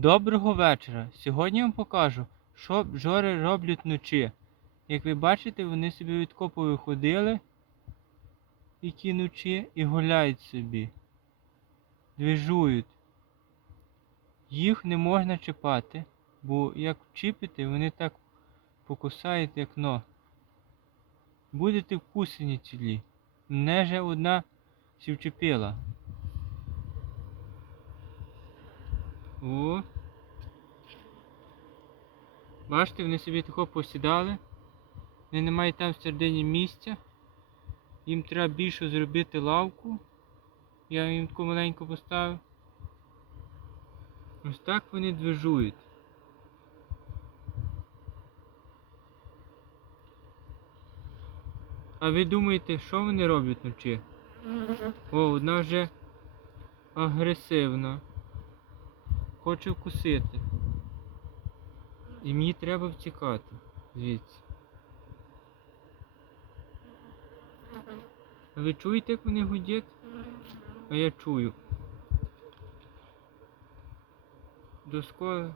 Доброго вечора. Сьогодні вам покажу, що бджоли роблять вночі. Як ви бачите, вони собі від копу виходили які ночі і гуляють собі. Двіжують. Їх не можна чіпати, бо як вчіпити, вони так покусають, як но. Будете вкусені цілі. Мене же одна сі О. Бачите, вони собі тако посідали. Вони не мають там всередині місця. Їм треба більше зробити лавку. Я їм таку маленьку поставив. Ось так вони движують. А ви думаєте, що вони роблять вночі? О, одна вже агресивна. Хоче вкусити. І мені треба втікати звідси. А ви чуєте, як вони гудять? А я чую. До скоро